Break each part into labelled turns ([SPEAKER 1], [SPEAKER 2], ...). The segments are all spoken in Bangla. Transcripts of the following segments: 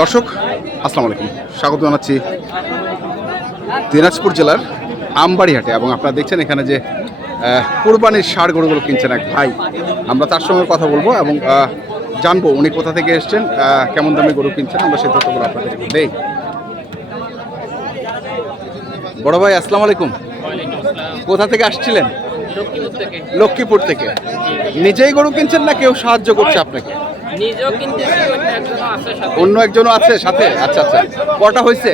[SPEAKER 1] দর্শক আসসালামু আলাইকুম। স্বাগত জানাচ্ছি দিনাজপুর জেলার আমবাড়িহাটে এবং আপনারা দেখছেন এখানে যে কুরবানির ষাড় গরুগুলো কিনছেন এক ভাই। আমরা তার সঙ্গে কথা বলব এবং জানব উনি কোথা থেকে এসছেন কেমন দামে গরু কিনছেন আমরা সেই তথ্যগুলো আপনাদের দেই। বড় ভাই আসসালামু আলাইকুম। কোথা থেকে আসছিলেন? লক্ষ্মীপুর থেকে। নিজেই গরু কিনছেন না কেউ সাহায্য করছে আপনাকে?
[SPEAKER 2] নিজেও কিনতেছি একজনও আছে সাথে।
[SPEAKER 1] অন্য একজনও আছে সাথে? আচ্ছা আচ্ছা। কটা হয়েছে?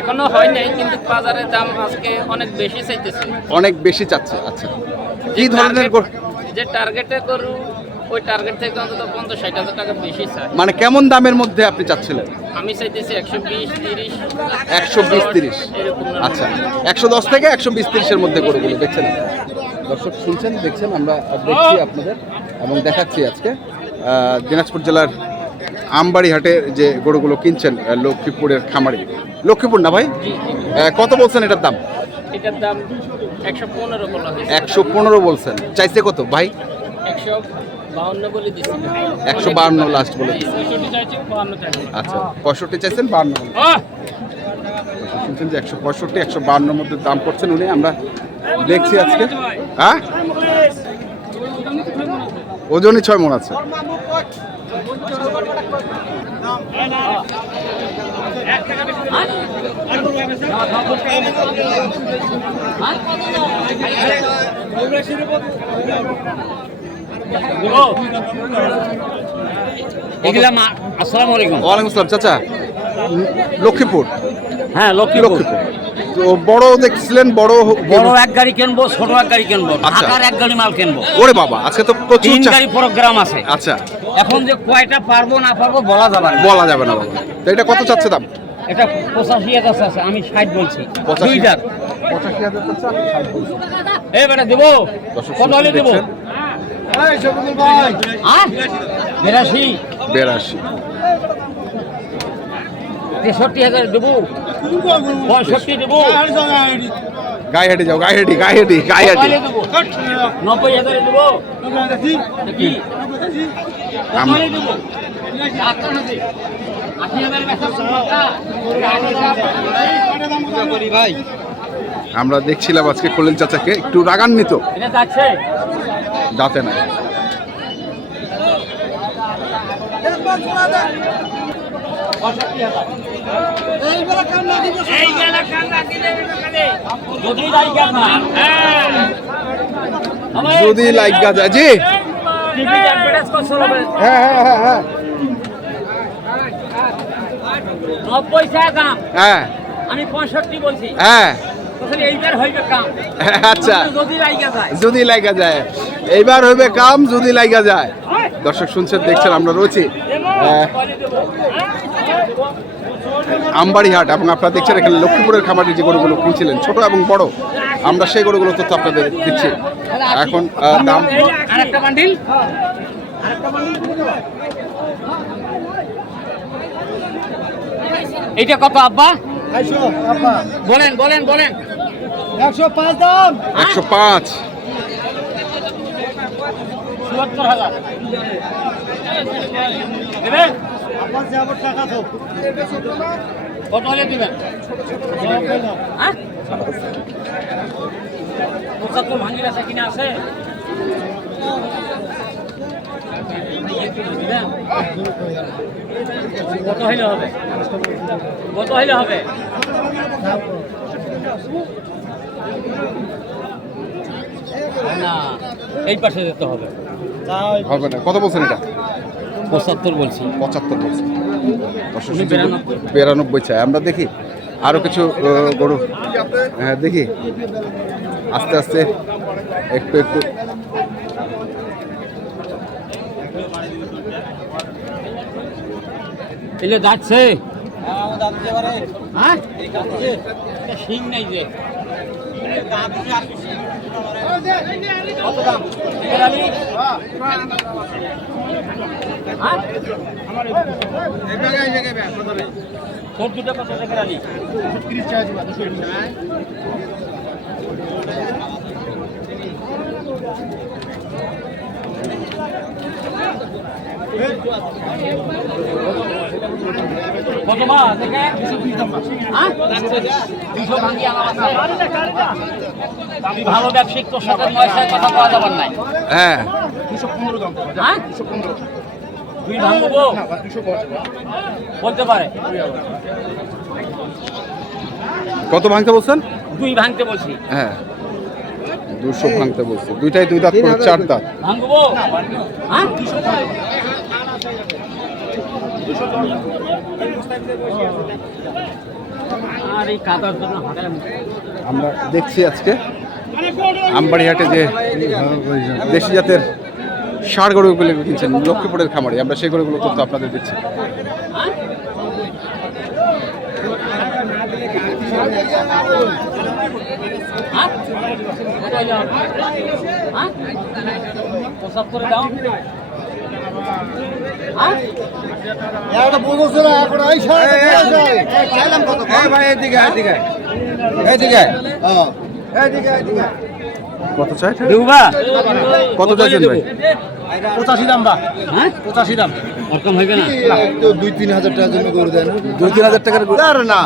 [SPEAKER 2] এখনও হয় নাই কিন্তু বাজারের দাম আজকে অনেক বেশি চাইতেছে।
[SPEAKER 1] অনেক বেশি চাচ্ছে আচ্ছা। কি ধরনের?
[SPEAKER 2] যে টার্গেটে করু ওই টার্গেট থেকে অন্তত পঞ্চাশ ষাট হাজার টাকা বেশি চাই।
[SPEAKER 1] মানে কেমন দামের মধ্যে আপনি চাচ্ছিলেন?
[SPEAKER 2] আমি চাইতেছি একশো বিশ তিরিশ।
[SPEAKER 1] একশো বিশ তিরিশ। আচ্ছা। একশো দশ থেকে একশো বিশ তিরিশের মধ্যে করে গরুগুলো দেখছেন? দর্শক শুনছেন দেখছেন আমরা দেখছি আপনাদের এবং দেখাচ্ছি আজকে। দিনাজপুর জেলার আমবাড়ি হাটে যে গরুগুলো কিনছেন লক্ষ্মীপুরের খামারি। লক্ষ্মীপুর না ভাই? কত বলছেন এটার দাম?
[SPEAKER 2] এটার দাম একশো পনেরো
[SPEAKER 1] বলছেন। চাইছে কত ভাই?
[SPEAKER 2] একশো বাউন্ন
[SPEAKER 1] বাহান্ন লাস্ট বলে আচ্ছা পঁয়ষট্টি চাইছেন বাহান্ন শুনছেন যে একশো পঁয়ষট্টি একশো বাহান্নর মধ্যে দাম করছেন উনি আমরা দেখছি আজকে। হ্যাঁ? ওজনই ছয় মন আছে।
[SPEAKER 3] আসসালামু আলাইকুম।
[SPEAKER 1] ওয়ালাইকুম আসসালাম চাচা। লক্ষ্মীপুর।
[SPEAKER 3] হ্যাঁ লক্ষ্মীপুর।
[SPEAKER 1] বড় দেখছিলেন বড়
[SPEAKER 3] বড় এক গাড়ি কিনবো ছোট এক গাড়ি কিনবো
[SPEAKER 1] আচ্ছা।
[SPEAKER 3] ঢাকার এক গাড়ি মাল কিনবো।
[SPEAKER 1] ওরে বাবা আজকে তো প্রচুর
[SPEAKER 3] তিন
[SPEAKER 1] চা-
[SPEAKER 3] গাড়ি প্রোগ্রাম আছে।
[SPEAKER 1] আচ্ছা।
[SPEAKER 3] এখন যে কয়টা পারব না পারব বলা যাবে না।
[SPEAKER 1] বলা যাবে না। বাবা তো এটা কত চাচ্ছে দাম?
[SPEAKER 3] এটা পঁচাশি হাজার আছে আমি ষাট বলছি? দুইটার।
[SPEAKER 1] পঁচাশি হাজার।
[SPEAKER 3] এই বেটা দেবো? কত হলে দেবো? বিরাশি।
[SPEAKER 1] বিরাশি।
[SPEAKER 3] তেষট্টি হাজার দেবো। পঁয়ষট্টি দেবো।
[SPEAKER 1] গায়ে হেঁটে যাও গায়ে হেঁটে গায়ে হেঁটে গায়ে হেঁটে
[SPEAKER 3] নব্বই হাজারে দেবো। কি?
[SPEAKER 1] আমরা দেখছিলাম আজকে কলিল চাচাকে একটু রাগান্বিত। দাঁতে না।
[SPEAKER 3] যদি লাইক করছ হবে
[SPEAKER 1] হ্যাঁ হ্যাঁ হ্যাঁ হ্যাঁ।
[SPEAKER 3] নব্বই টাকা দাম
[SPEAKER 1] হ্যাঁ।
[SPEAKER 3] আমি পঁয়ষট্টি বলছি।
[SPEAKER 1] হ্যাঁ। আচ্ছা।
[SPEAKER 3] যদি যায়।
[SPEAKER 1] লাগা যায়। এইবার হইবে কাম যদি লাগা যায়। দর্শক শুনছেন দেখছেন আমরা রয়েছি। আহ, আমবাড়িহাট এবং আপনারা দেখছেন এখানে লক্ষ্মীপুরের খামারের যে গরুগুলো কিনছিলেন ছোট এবং বড় আমরা সেই গরুগুলো তথ্য আপনাদের দিচ্ছি। এখন দাম
[SPEAKER 3] এইটা কত আব্বা? বলেন বলেন বলেন।
[SPEAKER 1] একশো পাঁচ
[SPEAKER 3] চুয়াত্তর হাজার। দেবেন কত হলে দিবেন? হ্যাঁ? পঁচাত্তর ভাঙির আছে কিনা আছে? দিবেন? কত হইলে হবে? কত হইলে হবে? না এই পাশে যেতে হবে।
[SPEAKER 1] হবে না। কত বলছেন এটা?
[SPEAKER 3] পঁচাত্তর বলছি।
[SPEAKER 1] পঁচাত্তর
[SPEAKER 3] উনি বিরানব্বই।
[SPEAKER 1] চাই। আমরা দেখি আরও কিছু গরু। হ্যাঁ দেখি। আস্তে আস্তে একটু একটু।
[SPEAKER 3] এলে যাচ্ছে। হ্যাঁ? শিং নাই যে। দুটো কত টাকা মা দেখে হ্যাঁ দুশো আমি ভালো ব্যবসায়িক তোর সাথে কথা যাবার নাই।
[SPEAKER 1] হ্যাঁ।
[SPEAKER 3] হ্যাঁ? তুই ভাঙবো? বলতে পারে।
[SPEAKER 1] কত ভাঙতে বলছেন?
[SPEAKER 3] দুই ভাঙতে বলছি।
[SPEAKER 1] হ্যাঁ। দুশো ভাঙতে বলছে। দুইটাই দুই দাঁত করে চার দাঁত।
[SPEAKER 3] ভাঙবো? হ্যাঁ আর এই কাদার জন্য হাঁটায়
[SPEAKER 1] আমরা দেখছি আজকে আমবাড়িহাটে যে দেশি জাতের ষাড় গরুগুলো কিনছেন লক্ষ্মীপুরের খামারে আমরা সেই গরুগুলো তথ্য আপনাদের দিচ্ছি
[SPEAKER 3] হ্যাঁ কত?
[SPEAKER 4] ভাই এদিকে এদিকে এদিকে এদিকে এদিকে
[SPEAKER 1] কত চাই? কত চাইছেন ভাই?
[SPEAKER 4] পঁচাশি দাম বা
[SPEAKER 3] হ্যাঁ?
[SPEAKER 4] পঁচাশি দাম।
[SPEAKER 3] ওরকম হইবে না?
[SPEAKER 4] দুই তিন হাজার টাকার জন্য দেন।
[SPEAKER 1] দুই তিন হাজার টাকার গরু-
[SPEAKER 4] আর না।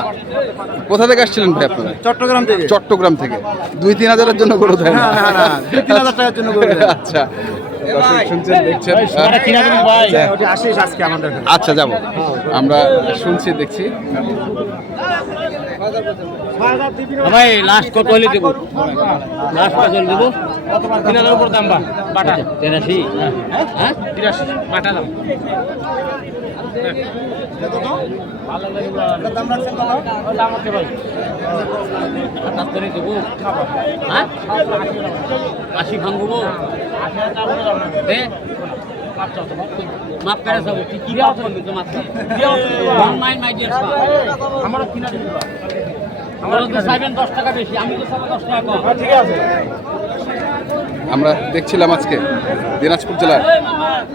[SPEAKER 1] কোথা থেকে আসছিলেন ভাই আপনারা?
[SPEAKER 4] চট্টগ্রাম থেকে।
[SPEAKER 1] চট্টগ্রাম থেকে। দুই তিন হাজারের জন্য গরু দেয় না
[SPEAKER 4] না, না, না, দুই তিন হাজার টাকার জন্য গরু দেয়।
[SPEAKER 1] আচ্ছা। দর্শক শুনছেন দেখছেন হ্যাঁ।
[SPEAKER 4] আমাদের এখানে।
[SPEAKER 1] আচ্ছা যাব আমরা শুনছি দেখছি
[SPEAKER 3] ভাই লাস্ট কত হলে দেবো? লাস্ট কত হলে দেবো? তিন হাজার উপর দাম বা বাটা। তেরাশি হ্যাঁ। তিরাশি বাটা দাম। হ্যাঁ? আশি ভাঙবো। মাপ করে যাব তুই কি মাপ করবি তো মাপ মাইন্ড মাই ডিয়ার আমারও কিনা আমার তো চাইবেন দশ টাকা বেশি আমি তো চাবো দশ টাকা কম। ঠিক আছে।
[SPEAKER 1] আমরা দেখছিলাম আজকে দিনাজপুর জেলার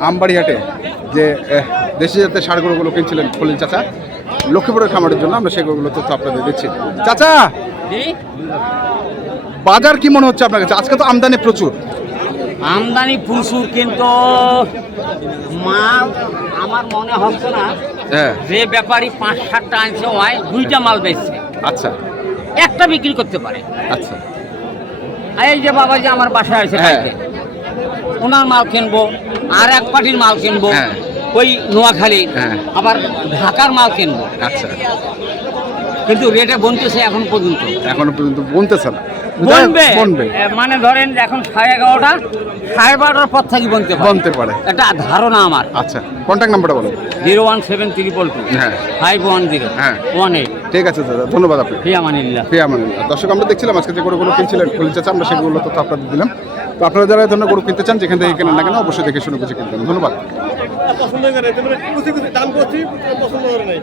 [SPEAKER 1] আমবাড়িহাটে যে দেশি জাতের গরুগুলো কিনছিলেন খলিল চাচা। লক্ষ্মীপুরের খামারের জন্য আমরা সেই গরুগুলো তথ্য আপনাদের দিচ্ছি। চাচা! বাজার কি মনে হচ্ছে আপনার কাছে? আজকে তো আমদানি প্রচুর।
[SPEAKER 3] আমদানি প্রচুর কিন্তু মাল আমার মনে হচ্ছে না।
[SPEAKER 1] হ্যাঁ।
[SPEAKER 3] যে ব্যাপারী পাঁচ সাতটা আনছে হয় দুইটা মাল বেচছে।
[SPEAKER 1] আচ্ছা।
[SPEAKER 3] একটা বিক্রি করতে পারে।
[SPEAKER 1] আচ্ছা।
[SPEAKER 3] এই যে বাবা যে আমার বাসায় আছে
[SPEAKER 1] হ্যাঁ।
[SPEAKER 3] ওনার মাল কিনবো আর এক পার্টির মাল কিনবো
[SPEAKER 1] হ্যাঁ।
[SPEAKER 3] ওই নোয়াখালী। আবার ঢাকার মাল কিনবো।
[SPEAKER 1] আচ্ছা।
[SPEAKER 3] কিন্তু রেটে বনতেছে এখন পর্যন্ত।
[SPEAKER 1] এখনও পর্যন্ত বলতেছে না।
[SPEAKER 3] বনবে?
[SPEAKER 1] বনবে।
[SPEAKER 3] মানে ধরেন এখন সাড়ে এগারোটা সাড়ে বারোটার পর থেকে বনতে পারে।
[SPEAKER 1] বনতে পারে।
[SPEAKER 3] একটা ধারণা আমার।
[SPEAKER 1] আচ্ছা কন্ট্যাক্ট নাম্বারটা বলো।
[SPEAKER 3] Zero one seven triple two.
[SPEAKER 1] হ্যাঁ।
[SPEAKER 3] Five one zero.
[SPEAKER 1] হ্যাঁ।
[SPEAKER 3] One eight.
[SPEAKER 1] ঠিক আছে দাদা। ধন্যবাদ আপনি
[SPEAKER 3] ফিয়ামানিল্লাহ
[SPEAKER 1] ফিয়া মানিল্লাহ দর্শক আমরা দেখছিলাম আজকে যে গরুগুলো কিনছিলেন খলিল চাচা আমরা সেগুলো তথ্য আপনাদের দিলাম। তো আপনারা যারা এই ধরনের গরু কিনতে চান যেখান থেকে কেনেন না কেন অবশ্যই দেখে শুনে বুঝে কিনবেন। ধন্যবাদ।
[SPEAKER 4] পছন্দ করে দাম করছি পছন্দ করে নাই।